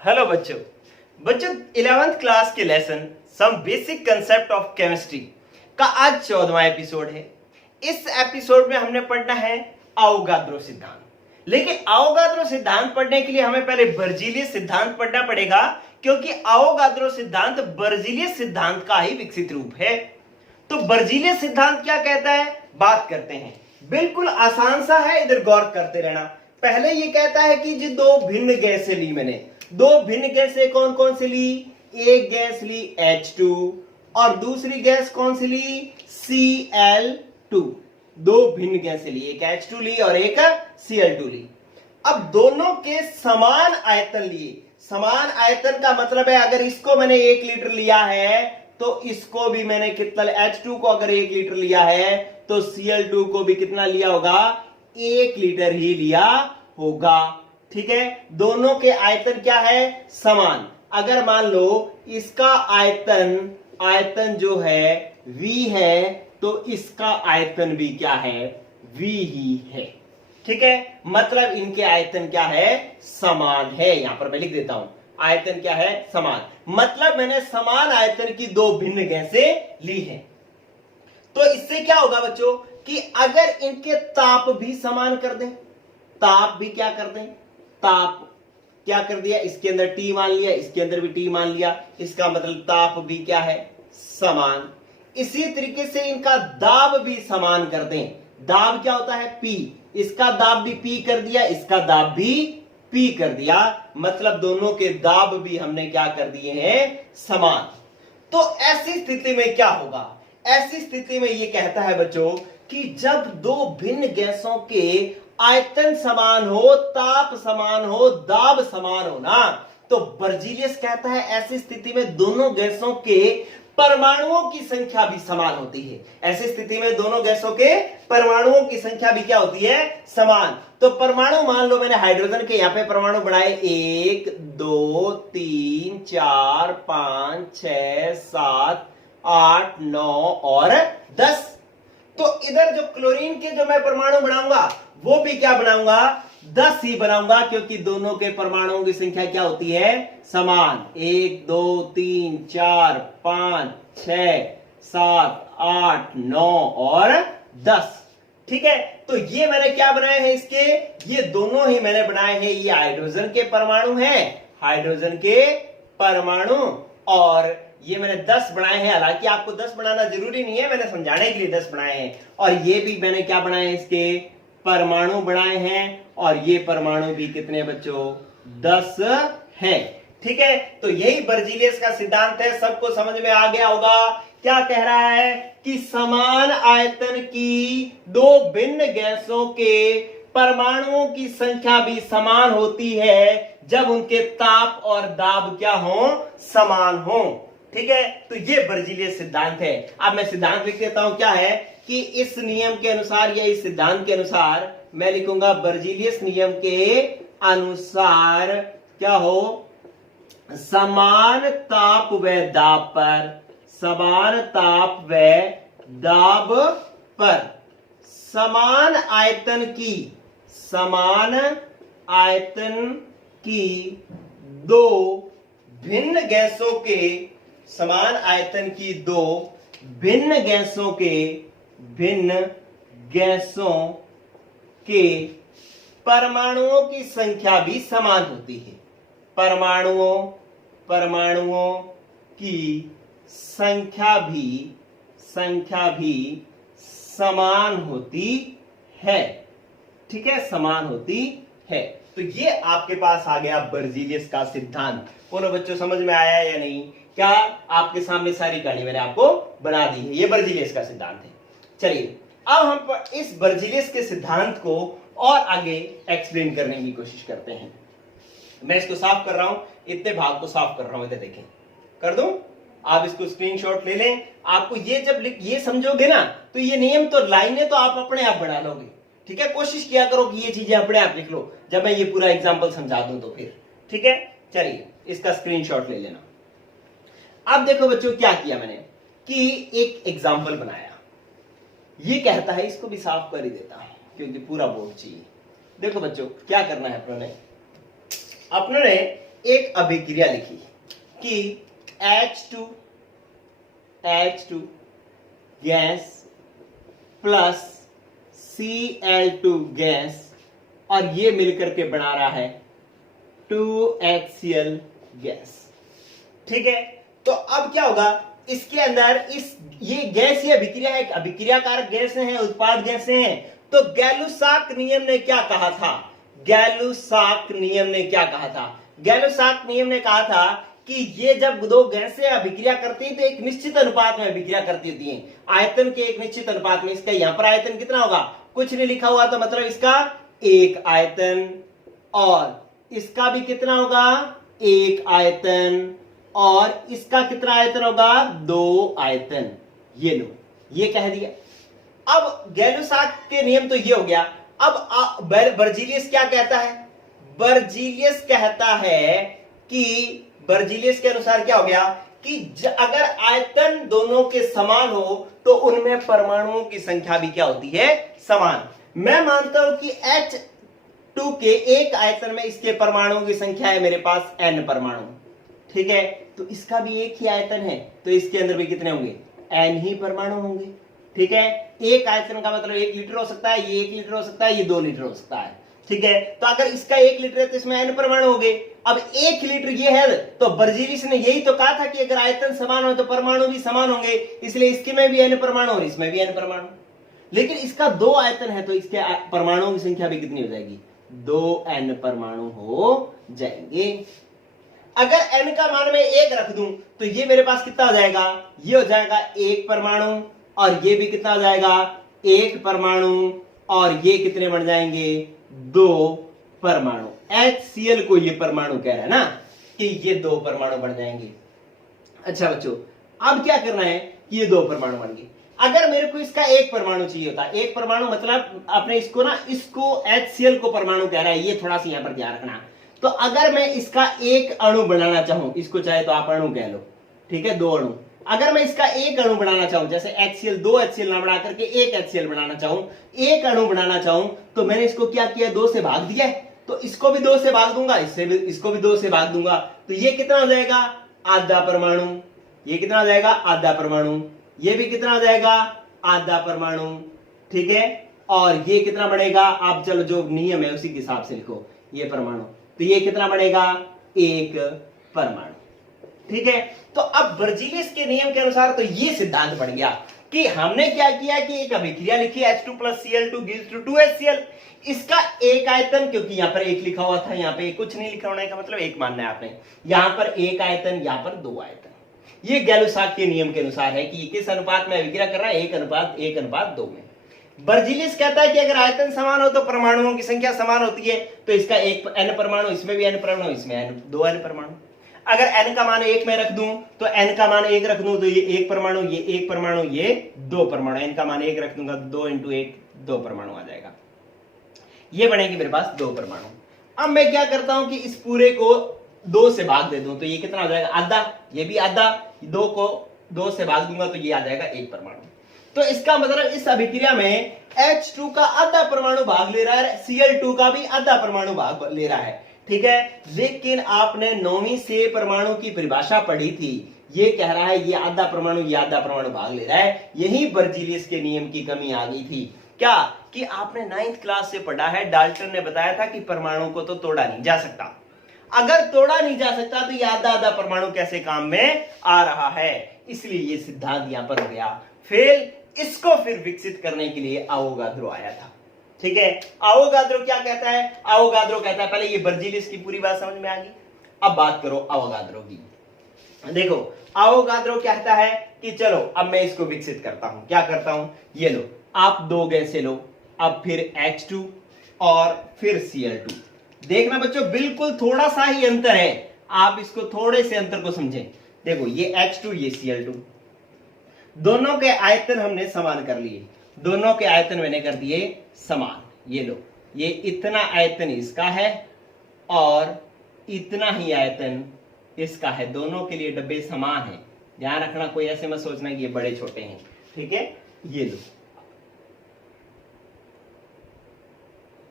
Hello बच्चों। बच्चों 11th class के lesson some basic concept of chemistry का आज 14वां एपिसोड है। इस एपिसोड में हमने पढ़ना है अवोगाद्रो सिद्धांत। लेकिन अवोगाद्रो सिद्धांत पढ़ने के लिए हमें पहले बर्जीलियस सिद्धांत पढ़ना पड़ेगा, क्योंकि अवोगाद्रो सिद्धांत बर्जीलियस सिद्धांत का ही विकसित रूप है। तो बर्जीलियस सिद्धांत क्या कहता है, बात करते हैं। बिल्कुल आसान सा है, इधर गौर करते रहना। पहले ये कहता है कि जो दो भिन्न गैसें ली मैंने, दो भिन्न गैसें कौन कौन सी ली, एक गैस ली H2 और दूसरी गैस कौन सी ली, Cl2। दो भिन्न गैसें ली, एक H2 ली और एक Cl2 ली। अब दोनों के समान आयतन लिए। समान आयतन का मतलब है अगर इसको मैंने 1 लीटर लिया है तो इसको भी मैंने कितना, H2 को अगर 1 लीटर लिया है तो Cl2 को भी कितना लिया होगा, 1 लीटर ही लिया होगा। ठीक है, दोनों के आयतन क्या है, समान। अगर मान लो इसका आयतन जो है V है तो इसका आयतन भी क्या है, V ही है। ठीक है, मतलब इनके आयतन क्या है, समान है। यहां पर मैं लिख देता हूं, आयतन क्या है, समान। मतलब मैंने समान आयतन की दो भिन्न गैसें ली हैं। तो इससे क्या होगा बच्चों कि अगर इनके ताप भी समान कर दें, ताप भी क्या कर दें, ताप क्या कर दिया, इसके अंदर T मान लिया, इसके अंदर भी T मान लिया, इसका मतलब ताप भी क्या है, समान। इसी तरीके से इनका दाब भी समान कर दें। दाब क्या होता है, P। इसका दाब भी P कर दिया, इसका दाब भी P कर दिया, मतलब दोनों के दाब भी हमने क्या कर दिए हैं, समान। तो ऐसी स्थिति में क्या होगा, ऐसी स्थिति में यह कहता है बच्चों कि जब दो भिन्न गैसों के आयतन समान हो, ताप समान हो, दाब समान हो ना, तो बर्जीलियस कहता है ऐसी स्थिति में दोनों गैसों के परमाणुओं की संख्या भी समान होती है। ऐसी स्थिति में दोनों गैसों के परमाणुओं की संख्या भी क्या होती है, समान। तो परमाणु मान लो मैंने हाइड्रोजन के यहां पे परमाणु बढ़ाए 1 2 3 4 5 6 7 8 9 और 10। तो इधर जो क्लोरीन के जो मैं परमाणु बनाऊंगा वो भी क्या बनाऊंगा, 10 ही बनाऊंगा, क्योंकि दोनों के परमाणुओं की संख्या क्या होती है, समान। 1 2 3 4 5 6 7 8 9 और 10। ठीक है, तो ये मैंने क्या बनाए हैं इसके, ये दोनों ही मैंने बनाए हैं, ये हाइड्रोजन के परमाणु हैं, हाइड्रोजन के परमाणु, और ये मैंने 10 बनाए हैं। हालांकि आपको 10 बनाना जरूरी नहीं है, मैंने समझाने के लिए 10 बनाए हैं। और ये भी मैंने क्या बनाए हैं, इसके परमाणु बनाए हैं, और ये परमाणु भी कितने बच्चों, 10 हैं। ठीक है, तो यही बर्जीलियस का सिद्धांत है, सबको समझ में आ गया होगा। क्या कह रहा है कि समान आयतन की दो भिन्न गैसों के परमाणुओं की संख्या भी समान होती है जब उनके ताप और दाब क्या हो, समान हो। ठीक है, तो ये बर्जीलियस सिद्धांत है। अब मैं सिद्धांत लिख देता हूं, क्या है कि इस नियम के अनुसार या इस सिद्धांत के अनुसार मैं लिखूंगा बर्जीलियस नियम के अनुसार क्या हो, समान ताप व दाब पर, समान ताप व दाब पर समान आयतन की दो भिन्न गैसों के, समान आयतन की दो भिन्न गैसों के परमाणुओं की संख्या भी समान होती है। परमाणुओं की संख्या भी समान होती है। ठीक है, समान होती है। तो ये आपके पास आ गया बर्जीलियस का सिद्धांत। बोलो बच्चों, समझ में आया या नहीं? क्या आपके सामने सारी कहानी मैंने आपको बना दी है, ये बर्जीलियस का सिद्धांत है। चलिए अब हम इस बर्जीलियस के सिद्धांत को और आगे एक्सप्लेन करने की कोशिश करते हैं। मैं इसको साफ कर रहा हूं, इतने भाग को साफ कर रहा हूं, इधर देखें, कर दूं? आप इसको स्क्रीनशॉट ले लें। आपको ये जब ये समझोगे ना तो ये नियम तो लाइनें तो आप अपने आप बना लोगे। ठीक है, कोशिश किया करो कि ये चीजें अपने आप लिख लो जब मैं ये पूरा एग्जाम्पल समझा दूं तो फिर। ठीक है, चलिए इसका स्क्रीनशॉट ले लेना। अब देखो बच्चों क्या किया मैंने कि एक एग्जाम्पल बनाया। ये कहता है, इसको भी साफ कर ही देता हूं क्योंकि पूरा बोर्ड चाहिए। देखो बच्चों क्या करना है, अपनों ने एक अभिक्रिया लिखी कि H2 gas plus Cl2 gas और ये मिलकर के बना रहा है 2HCl गैस। ठीक है, तो अब क्या होगा इसके अंदर ये गैस ये अभिक्रिया है, अभिक्रियाकारक गैसें हैं, उत्पाद गैसें हैं। तो गैलुसाक नियम ने क्या कहा था? गैलुसाक नियम ने क्या कहा था? गैलुसाक नियम ने कहा था कि ये जब दो गैसें अभिक्रिया करती हैं तो एक निश्चित अनुपात में अभिक्रिया करती होती हैं, आयतन के एक निश्चित अनुपात में। इसका यहां पर आयतन कितना होगा? कुछ नहीं लिखा हुआ, तो मतलब इसका एक आयतन, और इसका भी कितना होगा? एक आयतन, और इसका कितना आयतन होगा? दो आयतन। ये लो, ये कह दिया। अब गैलुसाक के नियम तो ये हो गया। अब बर्जीलियस क्या कहता है? बर्जीलियस कहता है कि बर्जीलियस के अनुसार क्या हो गया कि अगर आयतन दोनों के समान हो तो उनमें परमाणुओं की संख्या भी क्या होती है? समान। मैं मानता हूं कि H2 के एक आयतन में इसके परमाणुओं की संख्या है मेरे पास n परमाणु। ठीक है, तो इसका भी एक ही आयतन है, तो इसके अंदर भी कितने होंगे? n ही परमाणु होंगे। ठीक है, एक आयतन का मतलब 1 लीटर हो सकता है, ये 1 लीटर हो सकता है, ये 2 लीटर हो सकता है। ठीक है, तो अगर इसका 1 लीटर है तो इसमें n परमाणु हो गए। अब 1 लीटर ये है, तो बर्जीलियस ने यही तो कहा था कि अगर आयतन समान हो तो परमाणु भी समान होंगे, इसलिए इसके में भी n परमाणु और इसमें भी n परमाणु। लेकिन इसका 2 आयतन है तो इसके परमाणुओं की संख्या भी कितनी हो जाएगी? 2n परमाणु हो जाएंगे। अगर n का मान मैं 1 रख दूं तो ये मेरे पास कितना हो जाएगा? ये हो जाएगा 1 परमाणु, और ये भी कितना हो जाएगा? 1 परमाणु, और ये कितने बन जाएंगे? 2 परमाणु। HCl को ये परमाणु कह रहा है ना कि ये 2 परमाणु बन जाएंगे। अच्छा बच्चों, अब क्या करना है कि ये 2 परमाणु बन गए। अगर मेरे को इसका 1 परमाणु चाहिए होता, 1 परमाणु मतलब आपने इसको ना, इसको HCl को परमाणु कह रहा है, ये थोड़ा सा यहां पर ध्यान रखना। तो अगर मैं इसका एक अणु बनाना चाहूं, इसको चाहे तो आप अणु कह लो, ठीक है, 2 अणु। अगर मैं इसका एक अणु बनाना चाहूं, जैसे HCl 2 HCl ना बना करके 1 HCl बनाना चाहूं, एक अणु बनाना चाहूं, तो मैंने इसको क्या किया? 2 से भाग दिया है, तो इसको भी 2 से भाग दूंगा, इसको भी 2 से भाग दूंगा, तो ये कितना हो जाएगा? आधा परमाणु। ये कितना हो जाएगा? आधा परमाणु। ये भी कितना हो जाएगा? आधा परमाणु। ठीक है, और ये कितना बढ़ेगा? आप चलो जो नियम है उसी के हिसाब से लिखो, ये परमाणु, तो ये कितना बढ़ेगा? 1 परमाणु। ठीक है, तो अब बर्जीलियस के नियम के अनुसार तो ये सिद्धांत बन गया कि हमने क्या किया कि एक अभिक्रिया लिखी H2 + Cl2 gives to 2HCl। इसका एक आयतन, क्योंकि यहां पर 1 लिखा हुआ था, यहां पे कुछ नहीं लिखा होने का मतलब 1 मानना है आपने। यहां पर 1 आयतन, यहां पर 2 आयतन। ये गैलुसाक के नियम के अनुसार है कि किस अनुपात में अभिक्रिया कर रहा है? 1:1:2 में। बर्जीलियस कहता है कि अगर आयतन समान हो तो परमाणुओं की संख्या समान होती है, तो इसका एक n परमाणु, इसमें भी n परमाणु, इसमें 2n परमाणु। अगर n का मान 1 में रख दूं तो n का मान 1 रख दूं तो ये 1 परमाणु, ये 1 परमाणु, ये 2 परमाणु। n का मान 1 रख दूंगा, 2 × 1 2 परमाणु आ जाएगा। ये बनेगी मेरे पास 2 परमाणु। अब मैं क्या करता हूं कि इस पूरे को 2 से भाग दे दूं, तो ये कितना हो जाएगा? आधा। ये भी आधा, 2 को 2 से भाग दूंगा तो ये आ जाएगा 1 परमाणु। तो इसका मतलब इस अभिक्रिया में H2 का आधा परमाणु भाग ले रहा है, Cl2 का भी आधा परमाणु भाग ले रहा है। ठीक है, लेकिन आपने 9वीं से परमाणु की परिभाषा पढ़ी थी, ये कह रहा है ये आधा परमाणु, ये आधा परमाणु भाग ले रहा है। यही बर्जीलियस के नियम की कमी आ गई थी। क्या कि आपने 9th क्लास से पढ़ा है, डाल्टन ने बताया था कि परमाणु को तो तोड़ा नहीं जा सकता। अगर तोड़ा नहीं जा सकता तो ये आधा आधा परमाणु कैसे काम में आ रहा है? इसलिए ये सिद्धांत यहां पर हो गया फेल। इसको फिर विकसित करने के लिए अवोगाद्रो आया था। ठीक है, अवोगाद्रो क्या कहता है? अवोगाद्रो कहता है, पहले ये बर्जीलियस की पूरी बात समझ में आ गई, अब बात करो अवोगाद्रो की। देखो, अवोगाद्रो कहता है कि चलो अब मैं इसको विकसित करता हूं। क्या करता हूं? ये लो, आप 2 गैसें लो, अब फिर H2 और फिर Cl2। देखना बच्चों, बिल्कुल थोड़ा सा ही अंतर है, आप इसको थोड़े से अंतर को समझें। देखो, ये H2, ये Cl2, दोनों के आयतन हमने समान कर लिए, दोनों के आयतन मैंने कर दिए समान। ये लो, ये इतना आयतन इसका है और इतना ही आयतन इसका है, दोनों के लिए डब्बे समान है। ध्यान रखना, कोई ऐसे मत सोचना कि ये बड़े छोटे हैं। ठीक है, ये लो,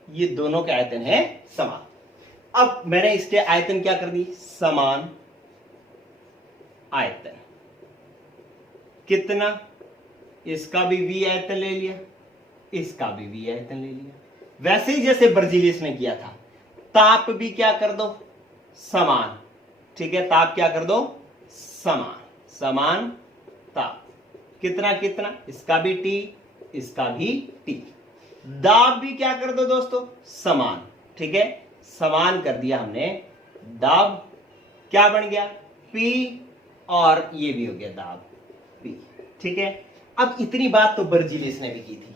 ये दोनों के आयतन है समान। अब मैंने इसके आयतन क्या कर दी, समान आयतन। कितना, इसका भी v आयतन ले लिया, इसका भी v आयतन ले लिया। वैसे ही जैसे बर्जीलियस ने किया था, ताप भी क्या कर दो, समान। ठीक है, ताप क्या कर दो, समान, समान ताप। कितना कितना, इसका भी T, इसका भी T। दाब भी क्या कर दो दोस्तों, समान। ठीक है, समान कर दिया हमने। दाब क्या बन गया, P, और ये भी हो गया दाब P। ठीक है, अब इतनी बात तो बर्जीलियस ने भी की थी,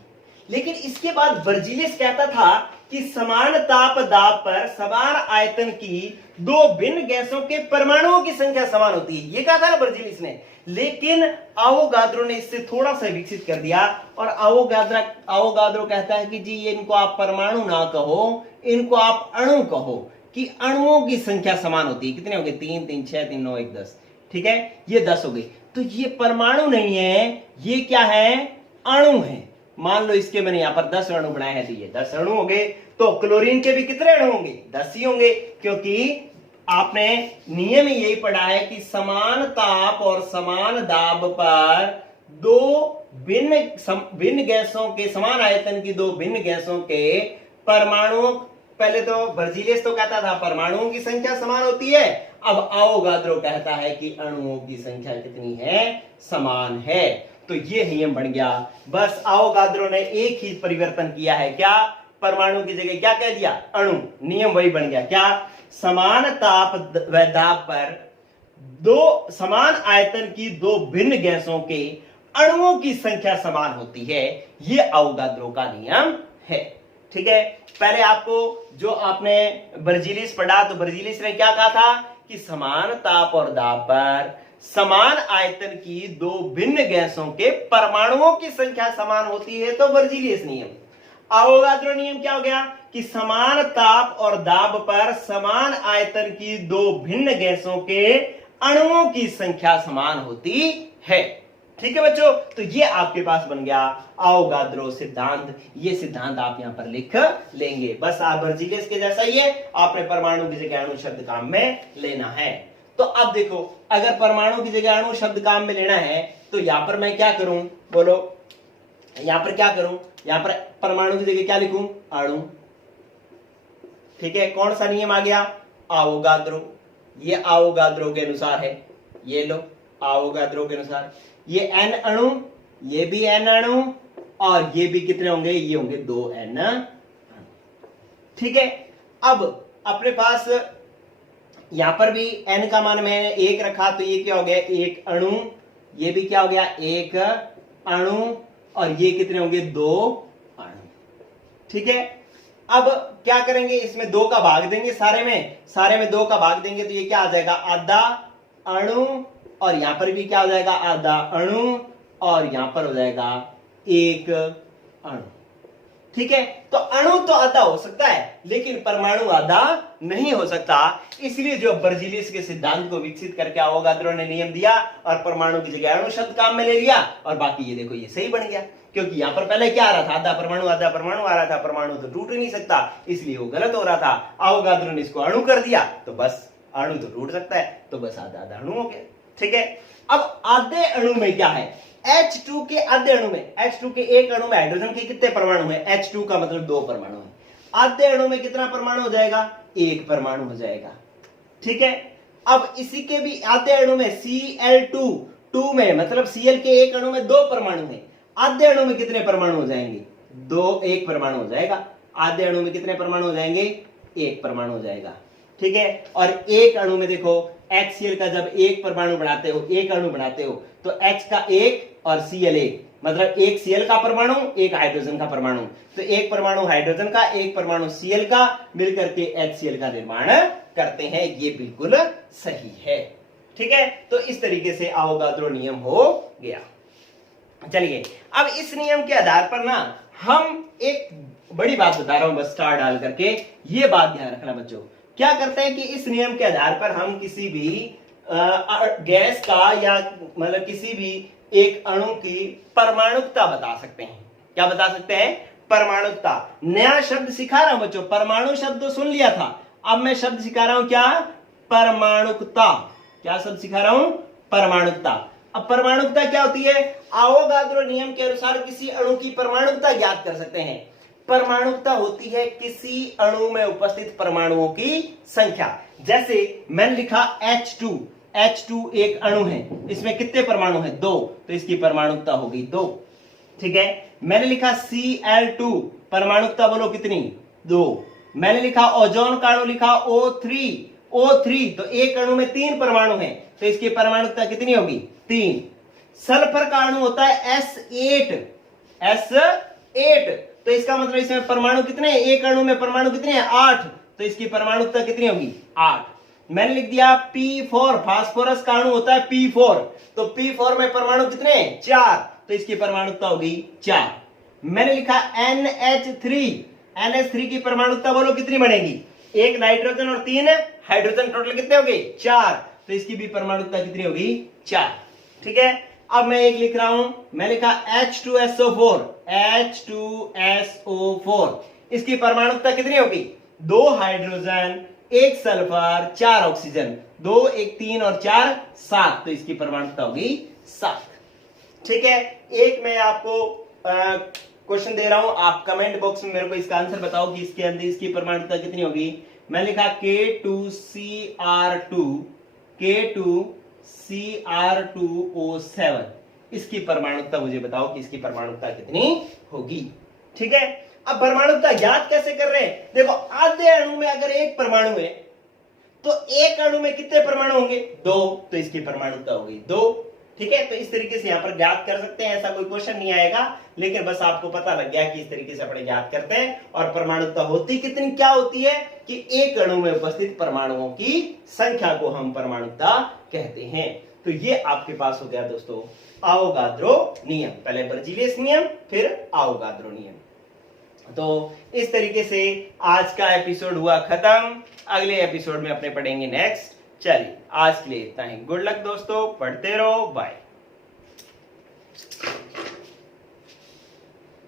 लेकिन इसके बाद बर्जीलियस कहता था कि समान ताप दाब पर समान आयतन की दो भिन्न गैसों के परमाणुओं की संख्या समान होती है। ये कहा था ना बर्जीलियस ने, लेकिन आवोगाद्रो ने इससे थोड़ा सा विकसित कर दिया, और आवोगाद्रो कहता है कि जी ये इनको आप परमाणु ना कहो, इनको आप अणु कहो, कि अणुओं की संख्या समान होती है। कितने हो गए, 3 3 6 3 9 1 10। ठीक है, ये 10 हो गई। तो ये परमाणु नहीं है, ये क्या है, अणु है। मान लो इसके मैंने यहां पर 10 अणु बनाए हैं, तो ये 10 अणु हो गए। तो क्लोरीन के भी कितने अणु होंगे, 10 ही होंगे, क्योंकि आपने नियम में यही पढ़ा है कि समान ताप और समान दाब पर दो भिन्न गैसों के, समान आयतन की दो भिन्न गैसों के परमाणुओं, पहले तो बर्जीलियस तो कहता था परमाणुओं की संख्या समान होती है, अब आवोगाद्रो कहता है कि अणुओं की संख्या कितनी है, समान है। तो ये नियम बन गया। बस आवोगाद्रो ने एक ही परिवर्तन किया है, क्या, परमाणु की जगह क्या कह दिया, अणु। नियम वही बन गया, क्या, समान ताप व दाब पर दो समान आयतन की दो भिन्न गैसों के अणुओं की संख्या समान होती है। ये आवोगाद्रो का नियम है। ठीक है, पहले आपको जो आपने बर्जीलियस पढ़ा, तो बर्जीलियस ने क्या कहा था कि समान ताप और दाब पर समान आयतन की दो भिन्न गैसों के परमाणुओं की संख्या समान होती है, तो बर्जीलियस नियम। आवोगाद्रो नियम क्या हो गया कि समान ताप और दाब पर समान आयतन की दो भिन्न गैसों के अणुओं की संख्या समान होती है। ठीक है बच्चों, तो ये आपके पास बन गया आवोगाद्रो सिद्धांत। ये सिद्धांत आप यहां पर लिख लेंगे। बस आप बर्जीलियस के जैसा ही है, आपने परमाणु की जगह अणु शब्द काम में लेना है। तो अब देखो, अगर परमाणु की जगह अणु शब्द काम में लेना है, तो यहां पर मैं क्या करूं, बोलो, यहां पर क्या करूं, यहां पर परमाणु की जगह क्या लिखूं, अणु। ठीक है, कौन सा नियम आ गया, आवोगाद्रो। ये आवोगाद्रो के अनुसार है, ये लो आवोगाद्रो के अनुसार, ये n अणु, ये भी n अणु, और ये भी कितने होंगे, ये होंगे 2n अणु। ठीक है, अब अपने पास यहां पर भी n का मान मैंने 1 रखा, तो ये क्या हो गया, 1 अणु, ये भी क्या हो गया, 1 अणु, और ये कितने होंगे, 2 अणु। ठीक है, अब क्या करेंगे, इसमें 2 का भाग देंगे, सारे में 2 का भाग देंगे, तो ये क्या आ जाएगा, आधा अणु, और यहां पर भी क्या हो जाएगा, आधा अणु, और यहां पर हो जाएगा 1 अणु। ठीक है, तो अणु तो आधा हो सकता है, लेकिन परमाणु आधा नहीं हो सकता। इसलिए जो बर्जीलियस के सिद्धांत को विकसित करके आवोगाद्रो ने नियम दिया, और परमाणु की जगह अणु शब्द काम में ले लिया, और बाकी ये देखो ये सही बन गया। क्योंकि यहां पर पहले क्या आ रहा था, आधा परमाणु आ रहा था, परमाणु तो टूट ही नहीं सकता, इसलिए वो गलत हो रहा था। आवोगाद्रो ने इसको अणु कर दिया, तो बस अणु तो टूट सकता है, तो बस आधा आधा अणु हो गया। ठीक है, अब आधे अणु में क्या है, H2 के आधे अणु में, H2 के एक अणु में हाइड्रोजन के कितने परमाणु है, H2 का मतलब 2 परमाणु है। आधे अणु में कितना परमाणु हो जाएगा, 1 परमाणु हो जाएगा। ठीक है, अब इसी के भी आधे अणु में Cl2 में, मतलब Cl के एक अणु में 2 परमाणु है, आधे अणु में कितने परमाणु हो जाएंगे, 1 परमाणु हो जाएगा। आधे अणु में कितने परमाणु हो जाएंगे, 1 परमाणु हो जाएगा। ठीक है, और एक अणु में देखो HCl का जब एक परमाणु बनाते हो, एक अणु बनाते हो, तो H का 1 और Cl 1, मतलब एक Cl का परमाणु, एक हाइड्रोजन का परमाणु, तो एक परमाणु हाइड्रोजन का, एक परमाणु Cl का, मिलकर के HCl का निर्माण करते हैं। ये बिल्कुल सही है। ठीक है, तो इस तरीके से आवोगाद्रो नियम हो गया। चलिए, अब इस नियम के आधार पर ना हम एक बड़ी बात बता रहा हूं, बस स्टार डाल करके, ये बात ध्यान रखना बच्चों। क्या करते हैं कि इस नियम के आधार पर हम किसी भी गैस का, या मतलब किसी भी एक अणु की परमाणुकता बता सकते हैं। क्या बता सकते हैं, परमाणुकता। नया शब्द सिखा रहा हूं बच्चों, परमाणु शब्द तो सुन लिया था, अब मैं शब्द सिखा रहा हूं क्या? परमाणुकता। क्या शब्द सिखा रहा हूं? परमाणुकता। अब परमाणुकता क्या होती है? आवोगाद्रो नियम के अनुसार किसी अणु की परमाणुकता ज्ञात कर सकते हैं। परमाणुकता होती है किसी अणु में उपस्थित परमाणुओं की संख्या। जैसे मैंने लिखा H2, H2 एक अणु है, इसमें कितने परमाणु हैं? 2, तो इसकी परमाणुकता होगी 2। ठीक है। मैंने लिखा Cl2, परमाणुकता बोलो कितनी? 2। मैंने लिखा ओजोन का अणु लिखा O3, तो एक अणु में 3 परमाणु हैं, तो इसकी परमाणुकता कितनी होगी? 3। सल्फर का अणु होता है S8, तो इसका मतलब इसमें परमाणु कितने हैं? एक अणु में परमाणु कितने हैं? 8, तो इसकी परमाणुकता कितनी होगी? 8। मैंने लिख दिया P4, फास्फोरस का अणु होता है P4, तो P4 में परमाणु कितने हैं? 4, तो इसकी परमाणुकता होगी 4। मैंने लिखा NH3 की परमाणुकता बोलो कितनी बनेगी? एक नाइट्रोजन और 3 हाइड्रोजन, टोटल कितने हो गए? 4, तो इसकी भी परमाणुकता कितनी होगी? 4। ठीक है। अब मैं एक लिख रहा हूं, मैं लिखा H2SO4, इसकी परमाणुकता कितनी होगी? 2 हाइड्रोजन, 1 सल्फर, 4 ऑक्सीजन, 2 1 3 और 4 7, तो इसकी परमाणुकता होगी 7। ठीक है। एक मैं आपको क्वेश्चन दे रहा हूं, आप कमेंट बॉक्स में मेरे को इसका आंसर बताओ कि इसके अंदर इसकी परमाणुकता कितनी होगी। मैं लिखा K2CR2O7, इसकी परमाणुकता मुझे बताओ कि इसकी परमाणुकता कितनी होगी। ठीक है। अब परमाणुकता ज्ञात कैसे कर रहे हैं? देखो, आधे अणु में अगर एक परमाणु है तो एक अणु में कितने परमाणु होंगे? 2, तो इसकी परमाणुकता होगी 2। ठीक है। तो इस तरीके से यहां पर ज्ञात कर सकते हैं, ऐसा कोई क्वेश्चन नहीं आएगा, लेकिन बस आपको पता लग गया कि इस तरीके से अपने ज्ञात करते हैं। और परमाणुकता होती कितनी क्या होती है कि एक अणु में उपस्थित परमाणुओं की संख्या को हम परमाणुकता कहते हैं। तो ये आपके पास हो गया दोस्तों आवोगाद्रो नियम। पहले बर्जीलियस नियम, फिर आवोगाद्रो नियम। तो इस तरीके से आज का एपिसोड हुआ खत्म। अगले एपिसोड में अपने पढ़ेंगे नेक्स्ट। चलिए आज के लिए इतना ही। गुड लक दोस्तों, पढ़ते रहो, बाय।